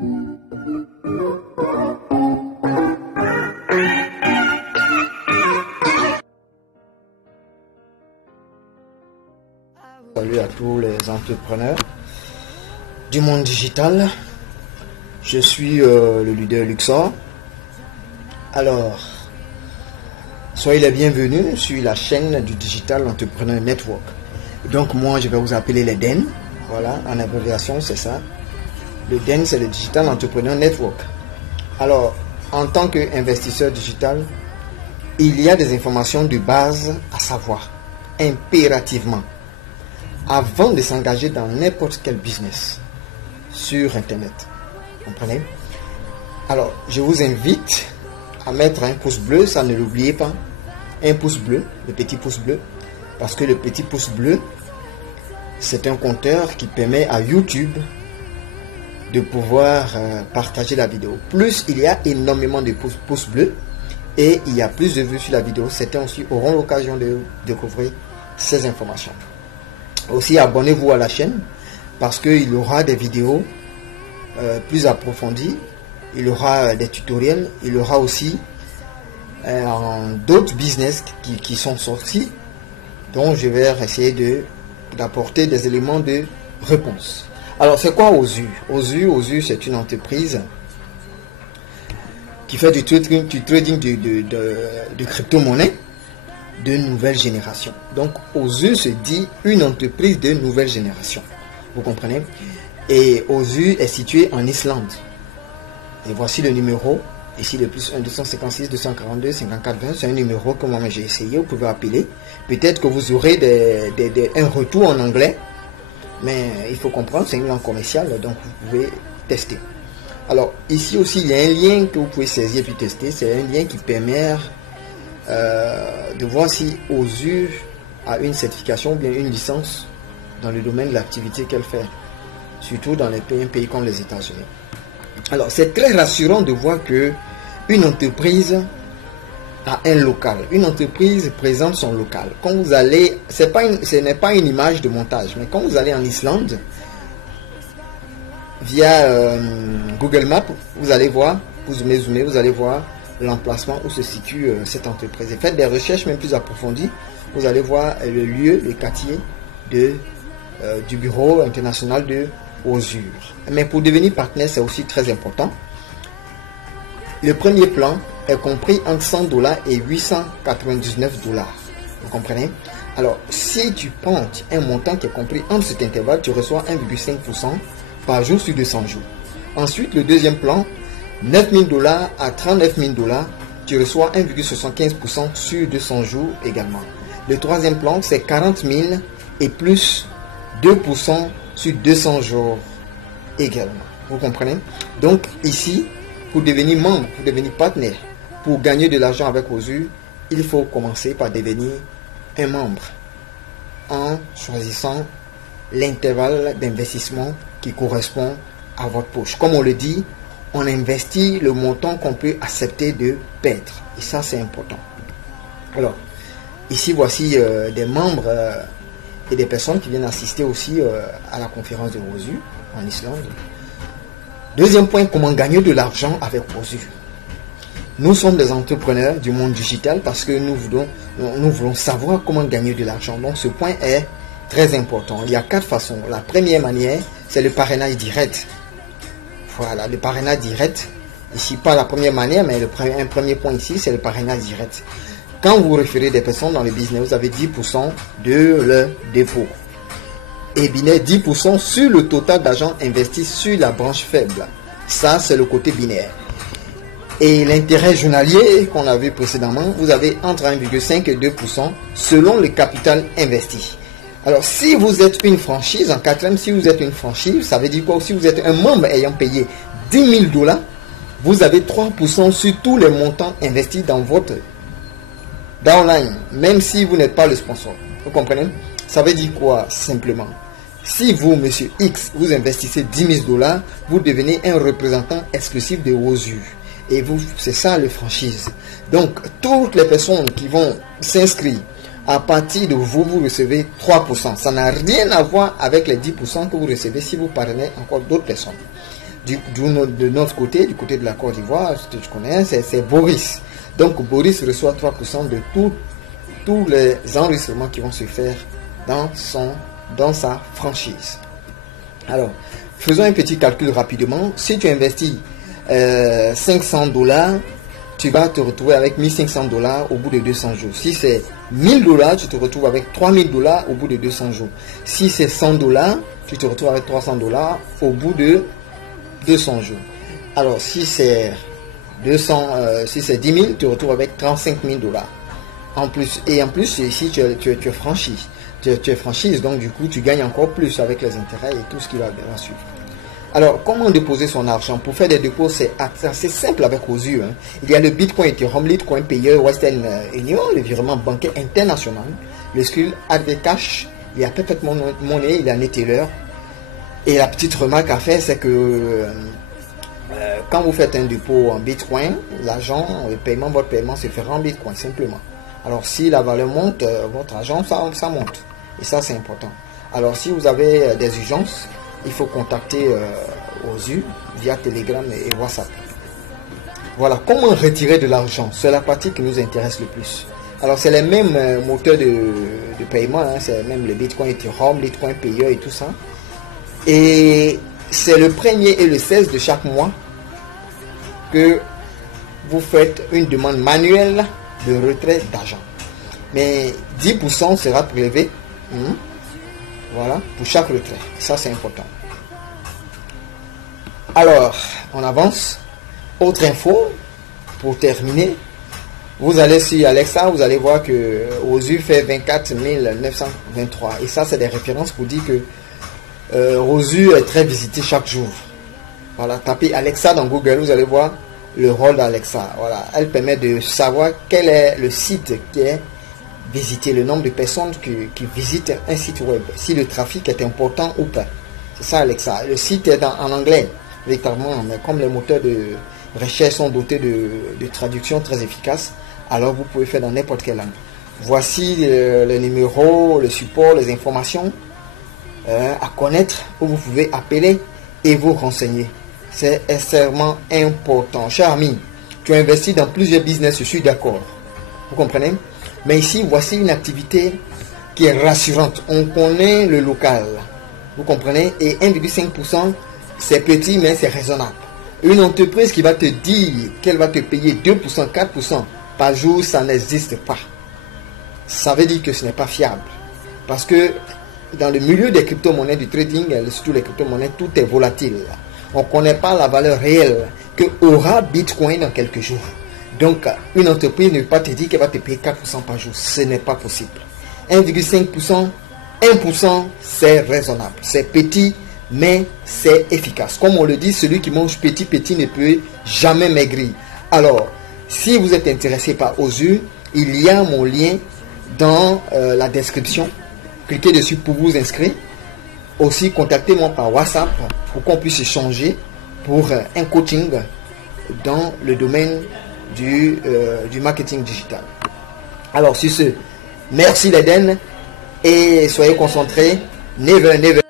Salut à tous les entrepreneurs du monde digital. Je suis le leader Luxor. Alors, soyez les bienvenus sur la chaîne du Digital Entrepreneur Network. Donc moi, je vais vous appeler les DEN. Voilà, en abréviation, c'est ça. Le DEN, c'est le Digital Entrepreneur Network. Alors, en tant qu'investisseur digital, il y a des informations de base à savoir, impérativement, avant de s'engager dans n'importe quel business sur Internet. Vous comprenez? Alors, je vous invite à mettre un pouce bleu, ça ne l'oubliez pas. Un pouce bleu, le petit pouce bleu. Parce que le petit pouce bleu, c'est un compteur qui permet à YouTube de pouvoir partager la vidéo. Plus il y a énormément de pouces bleus et il y a plus de vues sur la vidéo, certains aussi auront l'occasion de découvrir ces informations. Aussi, abonnez-vous à la chaîne parce qu'il y aura des vidéos plus approfondies, il y aura des tutoriels, il y aura aussi d'autres business qui sont sortis, dont je vais essayer d'apporter des éléments de réponse. Alors, c'est quoi OSU? OSU, c'est une entreprise qui fait du trading de crypto-monnaie de nouvelle génération. Donc, OSU se dit une entreprise de nouvelle génération. Vous comprenez? Et OSU est situé en Islande. Et voici le numéro. Ici, le plus 1 256 242 54 20. C'est un numéro que moi j'ai essayé. Vous pouvez appeler. Peut-être que vous aurez un retour en anglais. Mais il faut comprendre, c'est une langue commerciale. Donc, vous pouvez tester. Alors, ici aussi, il y a un lien que vous pouvez saisir puis tester. C'est un lien qui permet de voir si OSU a une certification ou bien une licence dans le domaine de l'activité qu'elle fait, surtout dans un pays comme les États-Unis. Alors, c'est très rassurant de voir que une entreprise a un local. Une entreprise présente son local. Quand vous allez, ce n'est pas une image de montage, mais quand vous allez en Islande, via Google Maps, vous allez voir, vous zoomez, vous allez voir l'emplacement où se situe cette entreprise. Et faites des recherches même plus approfondies, vous allez voir le lieu, le quartier du bureau international de OSU. Mais pour devenir partenaire, c'est aussi très important. Le premier plan est compris entre $100 et $899. Vous comprenez? Alors, si tu prends un montant qui est compris entre cet intervalle, tu reçois 1,5% par jour sur 200 jours. Ensuite, le deuxième plan, $9 000 à $39 000, tu reçois 1,75% sur 200 jours également. Le troisième plan, c'est 40 000 et plus 2% sur 200 jours également. Vous comprenez? Donc ici, pour devenir membre, pour devenir partenaire, pour gagner de l'argent avec OSU, il faut commencer par devenir un membre en choisissant l'intervalle d'investissement qui correspond à votre poche. Comme on le dit, on investit le montant qu'on peut accepter de perdre. Et ça, c'est important. Alors, ici, voici des membres et des personnes qui viennent assister aussi à la conférence de OSU en Islande. Deuxième point, comment gagner de l'argent avec OSU. Nous sommes des entrepreneurs du monde digital parce que nous voulons savoir comment gagner de l'argent. Donc, ce point est très important. Il y a 4 façons. La première manière, c'est le parrainage direct. Voilà, le parrainage direct. Ici, pas la première manière, mais un premier point ici, c'est le parrainage direct. Quand vous référez des personnes dans le business, vous avez 10% de leur dépôt. Et bien 10% sur le total d'argent investi sur la branche faible. Ça, c'est le côté binaire. Et l'intérêt journalier qu'on a vu précédemment, vous avez entre 1,5 et 2% selon le capital investi. Alors, si vous êtes une franchise, en quatrième, si vous êtes une franchise, ça veut dire quoi? Si vous êtes un membre ayant payé $10 000, vous avez 3% sur tous les montants investis dans votre downline, même si vous n'êtes pas le sponsor. Vous comprenez? Ça veut dire quoi simplement? Si vous, monsieur X, vous investissez $10 000, vous devenez un représentant exclusif de OSU. Et vous, c'est ça le franchise. Donc, toutes les personnes qui vont s'inscrire, à partir de vous, vous recevez 3%. Ça n'a rien à voir avec les 10% que vous recevez si vous parrainez encore d'autres personnes. De notre côté, du côté de la Côte d'Ivoire, ce que tu connais, c'est Boris. Donc Boris reçoit 3% de tous les enregistrements qui vont se faire dans sa franchise. Alors, faisons un petit calcul rapidement. Si tu investis $500, tu vas te retrouver avec $1500 au bout de 200 jours. Si c'est $1000, tu te retrouves avec $3000 au bout de 200 jours. Si c'est $100, tu te retrouves avec $300 au bout de 200 jours. Alors, si c'est 10 000, tu te retrouves avec $35 000. En plus, ici, tu es franchise. Tu es franchise, donc du coup, tu gagnes encore plus avec les intérêts et tout ce qui va suivre. Alors, comment déposer son argent? Pour faire des dépôts, c'est assez simple avec OSU. Il y a le Bitcoin, Ethereum, Litecoin, Payer, Western Union, le virement bancaire international, le Skrill, AdVcash, il y a Perpetual Money, il y a Neteller. Et la petite remarque à faire, c'est que quand vous faites un dépôt en Bitcoin, votre paiement se fera en Bitcoin, simplement. Alors, si la valeur monte, votre argent, ça monte. Et ça, c'est important. Alors, si vous avez des urgences, il faut contacter OSU via Telegram et WhatsApp. Voilà, comment retirer de l'argent? C'est la partie qui nous intéresse le plus. Alors, c'est les mêmes moteurs de paiement, c'est même le Bitcoin, Ethereum, Litecoin, Payer et tout ça. Et c'est le 1er et le 16 de chaque mois que vous faites une demande manuelle de retrait d'argent. Mais 10% sera prélevé. Voilà, pour chaque retrait. Ça, c'est important. Alors, on avance. Autre info, pour terminer. Vous allez sur Alexa, vous allez voir que OSU fait 24 923. Et ça, c'est des références pour dire que OSU est très visité chaque jour. Voilà, tapez Alexa dans Google, vous allez voir le rôle d'Alexa. Voilà, elle permet de savoir quel est le site qui est visiter, le nombre de personnes qui visitent un site web, si le trafic est important ou pas. C'est ça Alexa. Le site est en anglais, véritablement, mais comme les moteurs de recherche sont dotés de traduction très efficaces, alors vous pouvez faire dans n'importe quelle langue. Voici le numéro, le support, les informations à connaître, où vous pouvez appeler et vous renseigner. C'est extrêmement important. Cher ami, tu investis dans plusieurs business, je suis d'accord. Vous comprenez? Mais ici, voici une activité qui est rassurante. On connaît le local. Vous comprenez? Et 1,5%, c'est petit, mais c'est raisonnable. Une entreprise qui va te dire qu'elle va te payer 2%, 4% par jour, ça n'existe pas. Ça veut dire que ce n'est pas fiable. Parce que dans le milieu des crypto-monnaies, du trading, surtout les crypto-monnaies, tout est volatile. On ne connaît pas la valeur réelle que aura Bitcoin dans quelques jours. Donc, une entreprise ne peut pas te dire qu'elle va te payer 4% par jour. Ce n'est pas possible. 1,5%, 1%, c'est raisonnable. C'est petit, mais c'est efficace. Comme on le dit, celui qui mange petit, petit ne peut jamais maigrir. Alors, si vous êtes intéressé par OSU, il y a mon lien dans la description. Cliquez dessus pour vous inscrire. Aussi, contactez-moi par WhatsApp pour qu'on puisse échanger pour un coaching dans le domaine du marketing digital. Alors sur ce, merci l'Eden et soyez concentrés. Never, never.